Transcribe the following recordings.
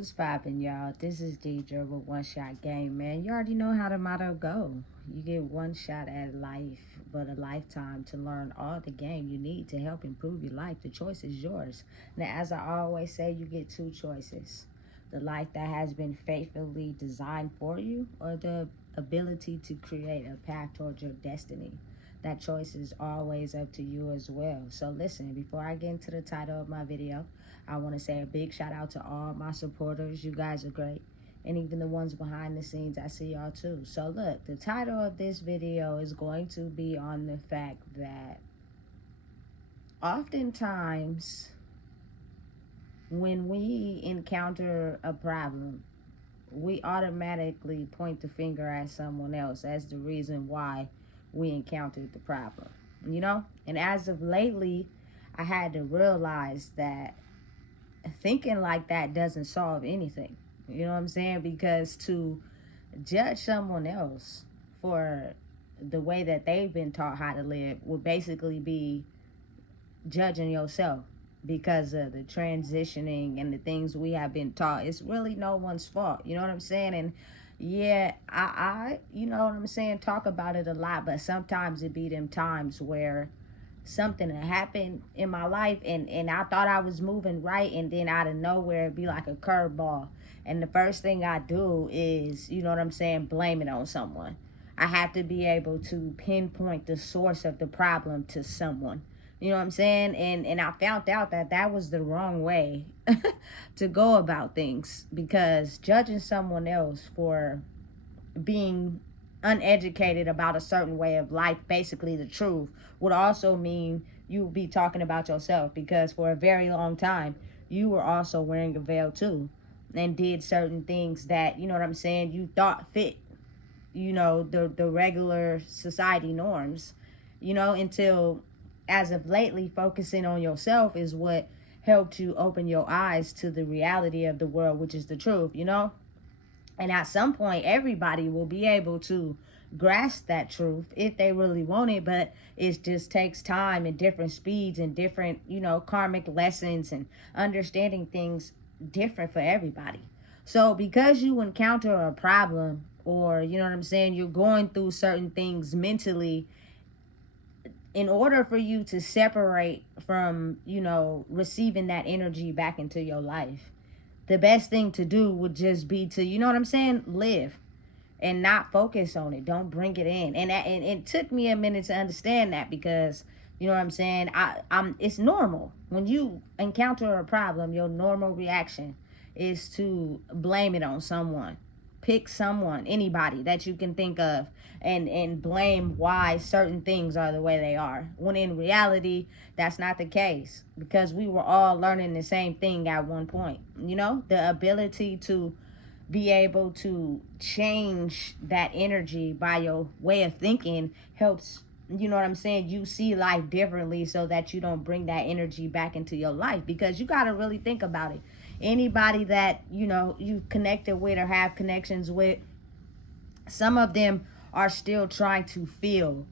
What's poppin', y'all? This is Deidre with One Shot Game, man. You already know how the motto go. You get one shot at life, but a lifetime to learn all the game you need to help improve your life. The choice is yours. Now, as I always say, you get two choices. The life that has been faithfully designed for you, or the ability to create a path towards your destiny. That choice is always up to you as well. So listen, before I get into the title of my video, I want to say a big shout out to all my supporters. You guys are great. And even the ones behind the scenes, I see y'all too. So look, the title of this video is going to be on the fact that oftentimes when we encounter a problem, we automatically point the finger at someone else as the reason why we encountered the problem, you know? And as of lately, I had to realize that thinking like that doesn't solve anything. You know what I'm saying? Because to judge someone else for the way that they've been taught how to live would basically be judging yourself because of the transitioning and the things we have been taught. It's really no one's fault. You know what I'm saying? And yeah, I you know what I'm saying, talk about it a lot, but sometimes it be them times where something had happened in my life and I thought I was moving right, and then out of nowhere it'd be like a curveball. And the first thing I do is, you know what I'm saying, blame it on someone. I have to be able to pinpoint the source of the problem to someone. You know what I'm saying? And I found out that that was the wrong way to go about things, because judging someone else for being uneducated about a certain way of life, basically the truth, would also mean you would be talking about yourself, because for a very long time you were also wearing a veil too and did certain things that, you know what I'm saying, you thought fit, you know, the regular society norms, you know, until as of lately focusing on yourself is what helped you open your eyes to the reality of the world, which is the truth, you know. And at some point, everybody will be able to grasp that truth if they really want it, but it just takes time and different speeds and different, you know, karmic lessons and understanding things different for everybody. So because you encounter a problem, or, you know what I'm saying, you're going through certain things mentally, in order for you to separate from, you know, receiving that energy back into your life, the best thing to do would just be to, you know what I'm saying, live and not focus on it. Don't bring it in. And it took me a minute to understand that, because, you know what I'm saying, I'm it's normal. When you encounter a problem, your normal reaction is to blame it on someone. Pick someone, anybody that you can think of, and blame why certain things are the way they are, when in reality that's not the case, because we were all learning the same thing at one point. You know, the ability to be able to change that energy by your way of thinking helps, you know what I'm saying, you see life differently, so that you don't bring that energy back into your life. Because you got to really think about it. Anybody that, you know, you connected with or have connections with, some of them are still trying to fill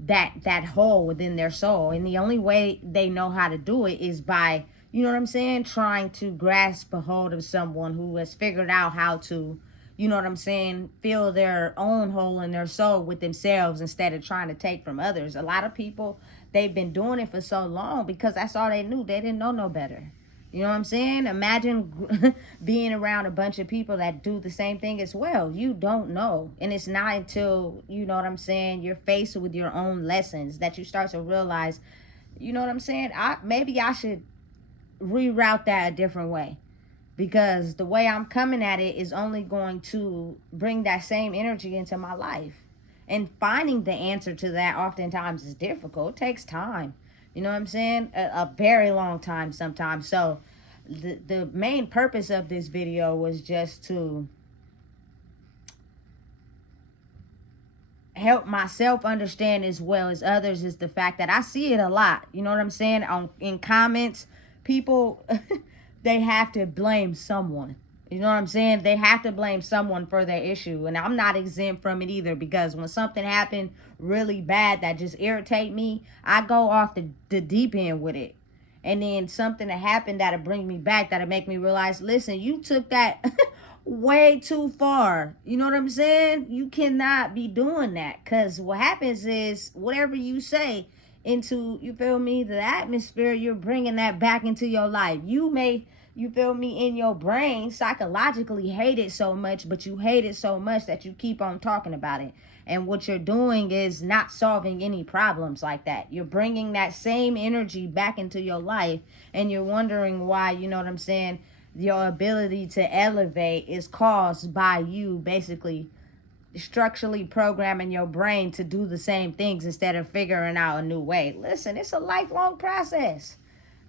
that hole within their soul, and the only way they know how to do it is by, you know what I'm saying, trying to grasp a hold of someone who has figured out how to, you know what I'm saying, fill their own hole in their soul with themselves instead of trying to take from others. A lot of people, they've been doing it for so long because that's all they knew. They didn't know no better. You know what I'm saying? Imagine being around a bunch of people that do the same thing as well. You don't know. And it's not until, you know what I'm saying, you're faced with your own lessons that you start to realize, you know what I'm saying, maybe I should reroute that a different way. Because the way I'm coming at it is only going to bring that same energy into my life. And finding the answer to that oftentimes is difficult. It takes time. You know what I'm saying? A very long time sometimes. So the main purpose of this video was just to help myself understand as well as others, is the fact that I see it a lot. You know what I'm saying? In comments, people, they have to blame someone. You know what I'm saying? They have to blame someone for their issue. And I'm not exempt from it either, because when something happened really bad that just irritate me, I go off the deep end with it. And then something that happened that'll bring me back, that'll make me realize, listen, you took that way too far. You know what I'm saying? You cannot be doing that, because what happens is whatever you say into, you feel me, the atmosphere, you're bringing that back into your life. You may, you feel me, in your brain psychologically hate it so much, but you hate it so much that you keep on talking about it. And what you're doing is not solving any problems like that. You're bringing that same energy back into your life, and you're wondering why, you know what I'm saying, your ability to elevate is caused by you basically structurally programming your brain to do the same things instead of figuring out a new way. Listen, it's a lifelong process.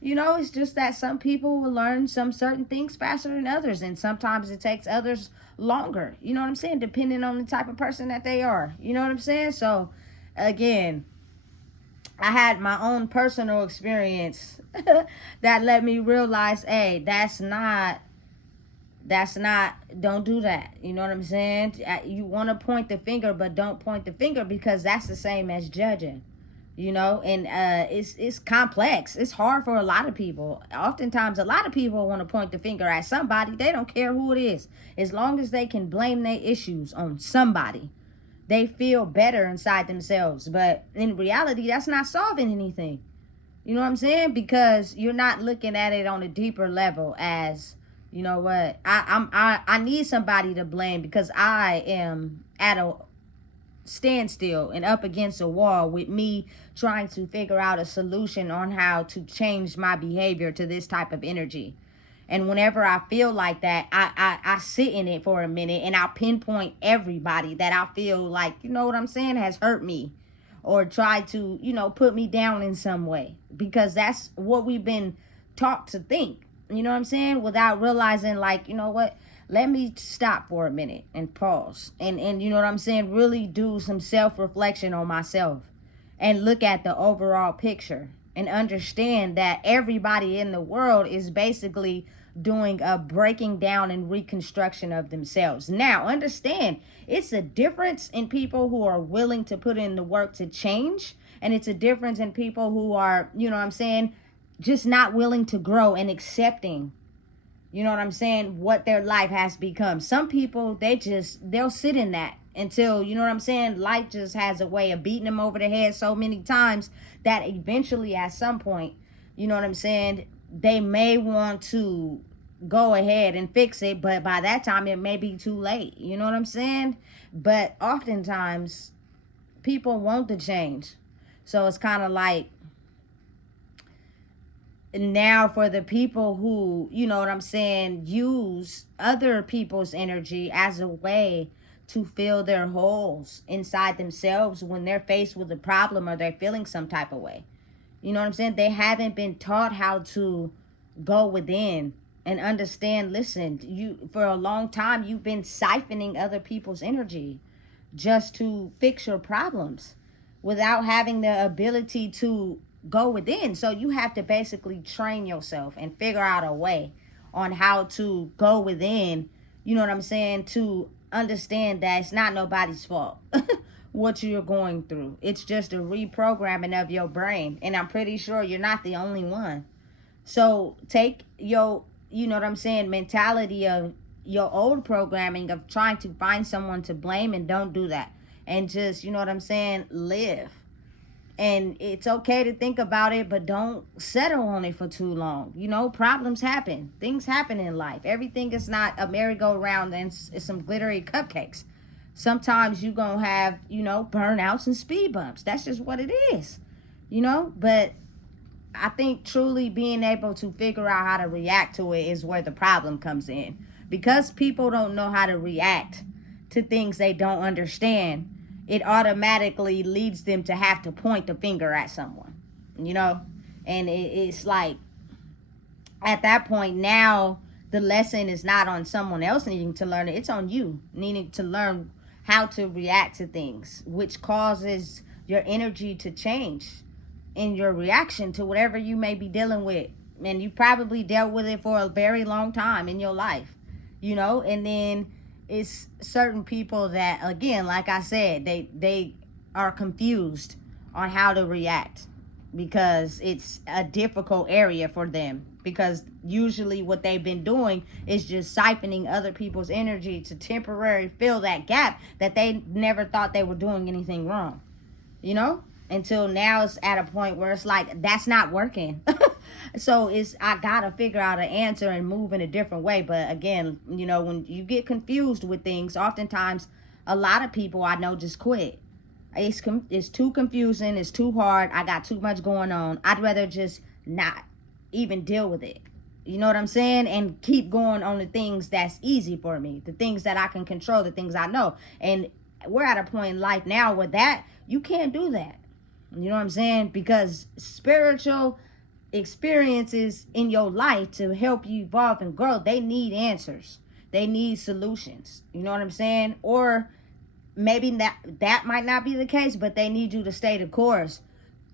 You know, it's just that some people will learn some certain things faster than others, and sometimes it takes others longer. You know what I'm saying? Depending on the type of person that they are. You know what I'm saying? So, again, I had my own personal experience that let me realize, hey, don't do that. You know what I'm saying? You want to point the finger, but don't point the finger, because that's the same as judging. You know, and it's complex. It's hard for a lot of people. Oftentimes a lot of people want to point the finger at somebody. They don't care who it is, as long as they can blame their issues on somebody. They feel better inside themselves, but in reality that's not solving anything. You know what I'm saying? Because you're not looking at it on a deeper level as, you know what, I need somebody to blame because I am at a standstill and up against a wall with me trying to figure out a solution on how to change my behavior to this type of energy. And whenever I feel like that, I sit in it for a minute, and I'll pinpoint everybody that I feel like, you know what I'm saying, has hurt me or tried to, you know, put me down in some way, because that's what we've been taught to think, you know what I'm saying, without realizing, like, you know what, let me stop for a minute and pause and you know what I'm saying, really do some self-reflection on myself and look at the overall picture and understand that everybody in the world is basically doing a breaking down and reconstruction of themselves. Now, understand, it's a difference in people who are willing to put in the work to change, and it's a difference in people who are, you know what I'm saying, just not willing to grow and accepting, you know what I'm saying, what their life has become. Some people, they'll sit in that until, you know what I'm saying, life just has a way of beating them over the head so many times that eventually at some point, you know what I'm saying, they may want to go ahead and fix it, but by that time it may be too late. You know what I'm saying? But oftentimes people want to change. So it's kind of like, now for the people who, you know what I'm saying, use other people's energy as a way to fill their holes inside themselves when they're faced with a problem or they're feeling some type of way. You know what I'm saying? They haven't been taught how to go within and understand, listen, you, for a long time you've been siphoning other people's energy just to fix your problems without having the ability to go within. So you have to basically train yourself and figure out a way on how to go within, you know what I'm saying, to understand that it's not nobody's fault what you're going through. It's just a reprogramming of your brain, and I'm pretty sure you're not the only one. So take your, you know what I'm saying, mentality of your old programming of trying to find someone to blame, and don't do that. And just, you know what I'm saying, live. And it's okay to think about it, but don't settle on it for too long. You know, problems happen. Things happen in life. Everything is not a merry-go-round and it's some glittery cupcakes. Sometimes you're going to have, you know, burnouts and speed bumps. That's just what it is, you know. But I think truly being able to figure out how to react to it is where the problem comes in. Because people don't know how to react to things they don't understand, it automatically leads them to have to point the finger at someone, you know? And it's like, at that point, now the lesson is not on someone else needing to learn it. It's on you needing to learn how to react to things, which causes your energy to change in your reaction to whatever you may be dealing with. And you probably dealt with it for a very long time in your life, you know? And then it's certain people that, again, like I said, they are confused on how to react. because it's a difficult area for them, because usually what they've been doing is just siphoning other people's energy to temporarily fill that gap that they never thought they were doing anything wrong, you know, until now it's at a point where it's like that's not working. So it's, I gotta figure out an answer and move in a different way. But again, you know, when you get confused with things, oftentimes a lot of people I know just quit. It's too confusing, it's too hard, I got too much going on, I'd rather just not even deal with it, you know what I'm saying, and keep going on the things that's easy for me, the things that I can control, the things I know. And we're at a point in life now where that you can't do that, you know what I'm saying, because spiritual experiences in your life to help you evolve and grow, they need answers, they need solutions, you know what I'm saying. Or maybe that might not be the case, but they need you to stay the course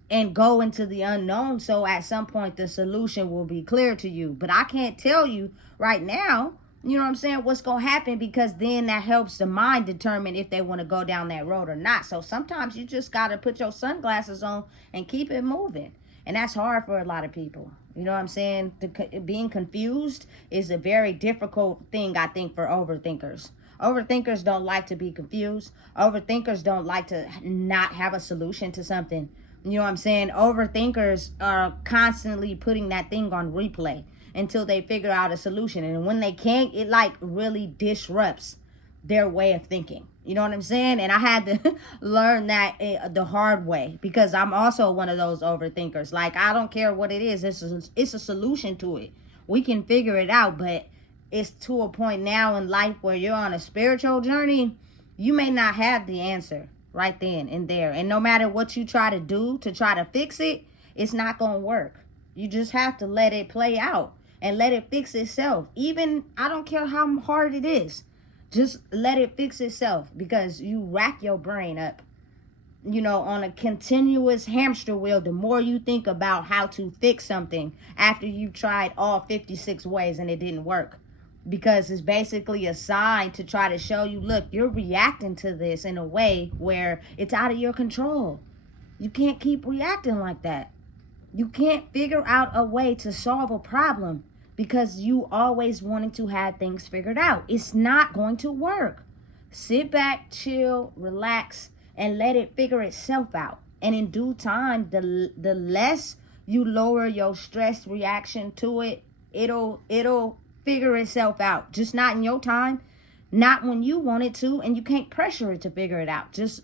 and go into the unknown, so at some point the solution will be clear to you. But I can't tell you right now, you know what I'm saying, what's gonna happen, because then that helps the mind determine if they want to go down that road or not. So sometimes you just gotta put your sunglasses on and keep it moving, and that's hard for a lot of people, you know what I'm saying. Being confused is a very difficult thing, I think, for overthinkers. Overthinkers don't like to be confused. Overthinkers don't like to not have a solution to something. You know what I'm saying? Overthinkers are constantly putting that thing on replay until they figure out a solution. And when they can't, it like really disrupts their way of thinking. You know what I'm saying? And I had to learn that the hard way, because I'm also one of those overthinkers. Like, I don't care what it is. It's a solution to it. We can figure it out, but it's to a point now in life where you're on a spiritual journey, you may not have the answer right then and there. And no matter what you try to do to try to fix it, it's not going to work. You just have to let it play out and let it fix itself. Even, I don't care how hard it is, just let it fix itself, because you rack your brain up, you know, on a continuous hamster wheel. The more you think about how to fix something after you've tried all 56 ways and it didn't work, because it's basically a sign to try to show you, look, you're reacting to this in a way where it's out of your control. You can't keep reacting like that. You can't figure out a way to solve a problem because you always wanted to have things figured out. It's not going to work. Sit back, chill, relax, and let it figure itself out. And in due time, the less you lower your stress reaction to it, it'll figure itself out. Just not in your time, not when you want it to, and you can't pressure it to figure it out. Just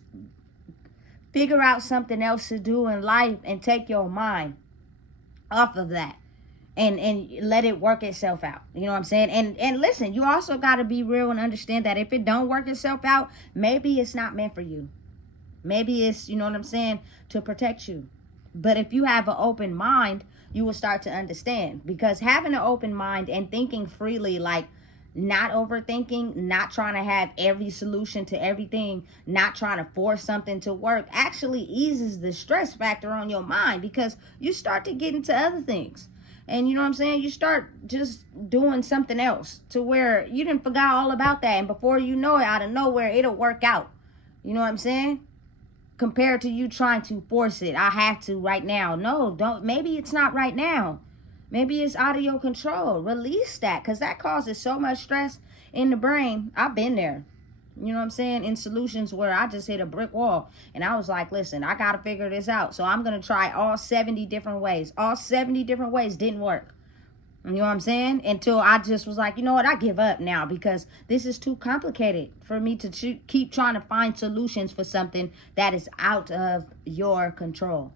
figure out something else to do in life and take your mind off of that, and let it work itself out. You know what I'm saying? And listen, you also got to be real and understand that if it don't work itself out, maybe it's not meant for you. Maybe it's, you know what I'm saying, to protect you. But if you have an open mind, you will start to understand, because having an open mind and thinking freely, like not overthinking, not trying to have every solution to everything, not trying to force something to work, actually eases the stress factor on your mind, because you start to get into other things. And you know what I'm saying? You start just doing something else to where you didn't forgot all about that. And before you know it, out of nowhere, it'll work out. You know what I'm saying? Compared to you trying to force it. I have to right now. No, don't. Maybe it's not right now. Maybe it's out of your control. Release that, because that causes so much stress in the brain. I've been there. You know what I'm saying? In solutions where I just hit a brick wall. And I was like, listen, I got to figure this out. So I'm going to try all 70 different ways. All 70 different ways didn't work. You know what I'm saying? Until I just was like, you know what? I give up now, because this is too complicated for me to keep trying to find solutions for something that is out of your control.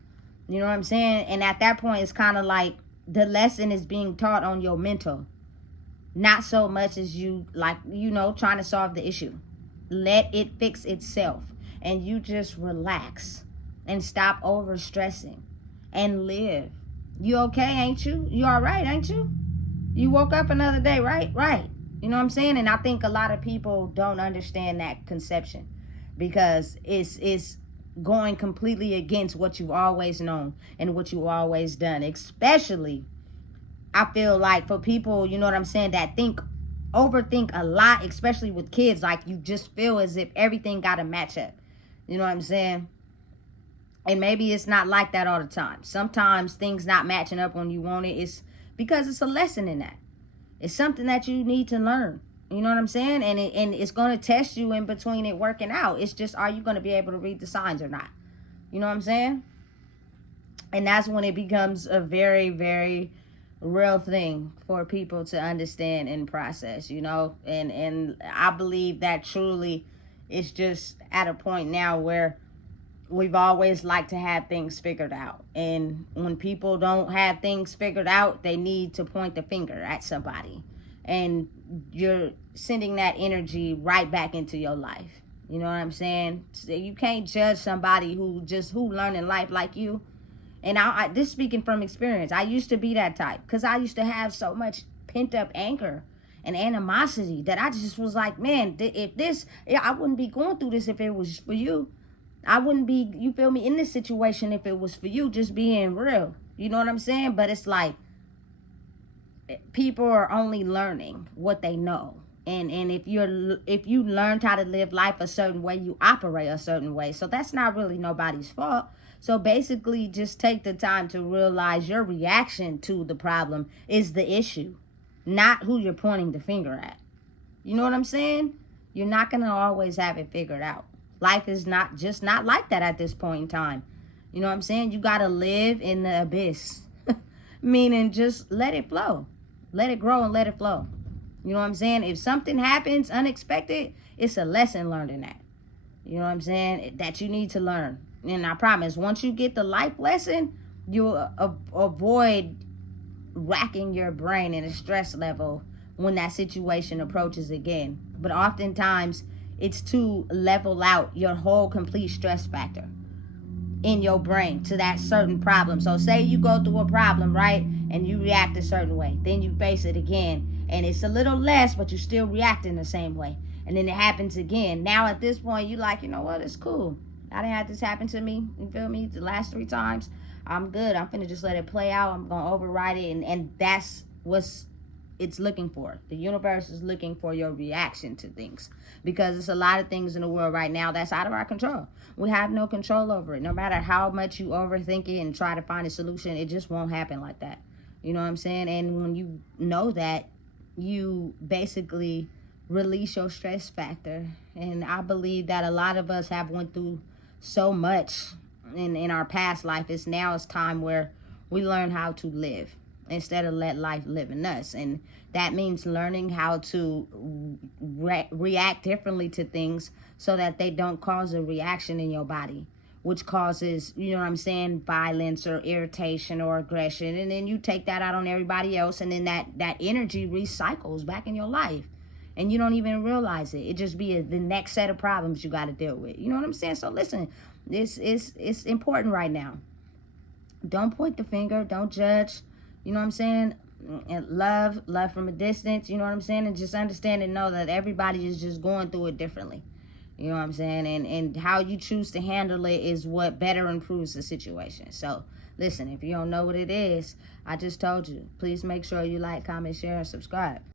You know what I'm saying? And at that point, it's kind of like the lesson is being taught on your mental. Not so much as you, like, you know, trying to solve the issue. Let it fix itself. And you just relax and stop over stressing and live. You okay, ain't you? You all right, ain't you? You woke up another day, right? Right. You know what I'm saying? And I think a lot of people don't understand that conception, because it's going completely against what you've always known and what you've always done. Especially, I feel like, for people, you know what I'm saying, that overthink a lot, especially with kids. Like, you just feel as if everything got to match up. You know what I'm saying? And maybe it's not like that all the time. Sometimes things not matching up when you want it, it's because it's a lesson in that. It's something that you need to learn. You know what I'm saying? And it's going to test you in between it working out. It's just, are you going to be able to read the signs or not? You know what I'm saying? And that's when it becomes a very, very real thing for people to understand and process, you know? And I believe that truly it's just at a point now where we've always liked to have things figured out. And when people don't have things figured out, they need to point the finger at somebody. And you're sending that energy right back into your life. You know what I'm saying? So you can't judge somebody who learning life like you. And this speaking from experience, I used to be that type because I used to have so much pent up anger and animosity that I just was like, man, I wouldn't be going through this if it was for you. I wouldn't be, you feel me, in this situation if it was for you, just being real. You know what I'm saying? But it's like, people are only learning what they know. And if you learned how to live life a certain way, you operate a certain way. So that's not really nobody's fault. So basically, just take the time to realize your reaction to the problem is the issue, not who you're pointing the finger at. You know what I'm saying? You're not going to always have it figured out. Life is not like that at this point in time. You know what I'm saying? You got to live in the abyss, meaning just let it flow. Let it grow and let it flow. You know what I'm saying? If something happens unexpected, it's a lesson learned in that. You know what I'm saying? That you need to learn. And I promise, once you get the life lesson, you'll avoid racking your brain in a stress level when that situation approaches again. But oftentimes, it's to level out your whole complete stress factor in your brain to that certain problem. So say you go through a problem, right? And you react a certain way. Then you face it again. And it's a little less, but you still react in the same way. And then it happens again. Now at this point, you like, you know what? It's cool. I didn't have this happen to me. You feel me? The last 3 times. I'm good. I'm finna just let it play out. I'm gonna override it. And that's what's it's looking for. The universe is looking for your reaction to things, because it's a lot of things in the world right now that's out of our control. We have no control over it. No matter how much you overthink it and try to find a solution, it just won't happen like that. You know what I'm saying? And when you know that, you basically release your stress factor. And I believe that a lot of us have went through so much in our past life. It's time where we learn how to live instead of let life live in us. And that means learning how to react differently to things so that they don't cause a reaction in your body, which causes, you know what I'm saying, violence or irritation or aggression. And then you take that out on everybody else, and then that energy recycles back in your life. And you don't even realize it. It just be the next set of problems you got to deal with. You know what I'm saying? So listen, it's important right now. Don't point the finger. Don't judge. You know what I'm saying? And love from a distance. You know what I'm saying? And just understand and know that everybody is just going through it differently. You know what I'm saying? And how you choose to handle it is what better improves the situation. So listen, if you don't know what it is, I just told you. Please make sure you like, comment, share, and subscribe.